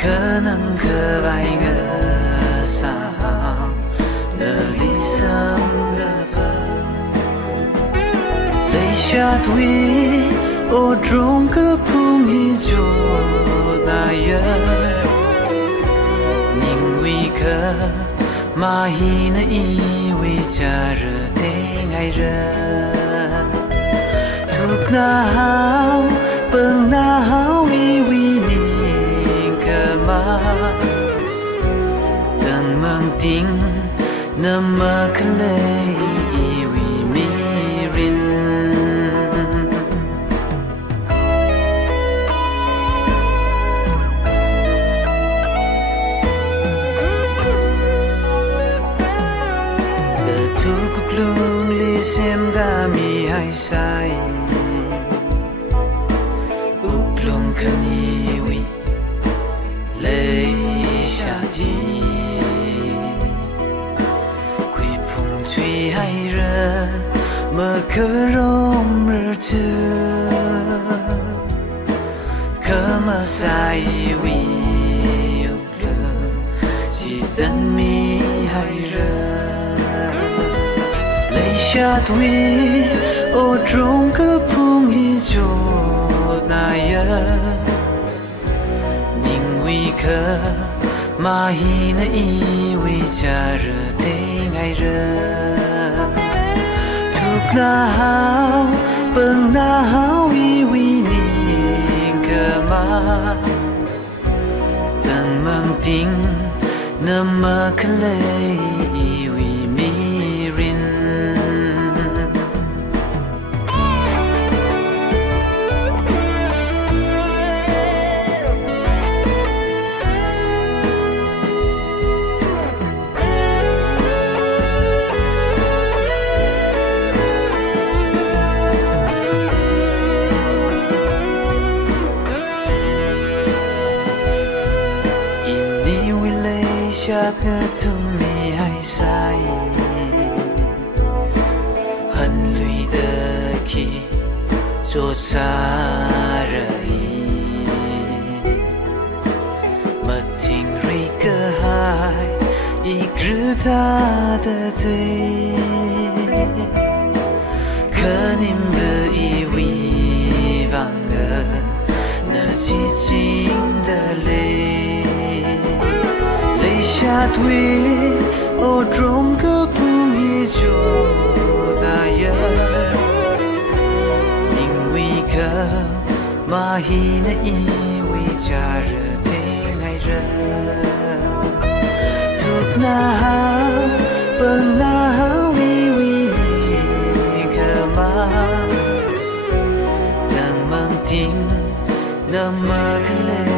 可能可爱个啥的理想的朋泪下对我中个碰一就那样因为可马ฮี那以为假日的爱人ทุกหนาวเปิงหนาววิวินิ่งกะมาตั้งเมืองติงนำมาคเลยอีวิมีรินทุกกลุ่มลิเซมกามีให้ใส่อุกลงคันีวิเลยชาจีคุยพุงจุยให้เรเมื่อเคยร่มหรือเธอเคยมาใส่วิอุกลงที่จะมีให้เร下对我中个碰一就那样因为可马ฮี那以为假日的爱人ทุกหนาวเปิงหนาววิวินิ่งกะมาตั้งเมืองติงนำมาคเลยอีวิมีรินจากเธอทุกมีให้ใส่หันลุยเดคีโจดสาระอีมาทิ้งริกหายอีกหรือท่าเดเท可你们以为忘了那寂静的泪下对我中个不也就那样因为可马ฮี那以为假日的爱人ทุกหนาวเปิงหนาววิวินิ่งกะมาตั้งเมืองติงนำมาคเลย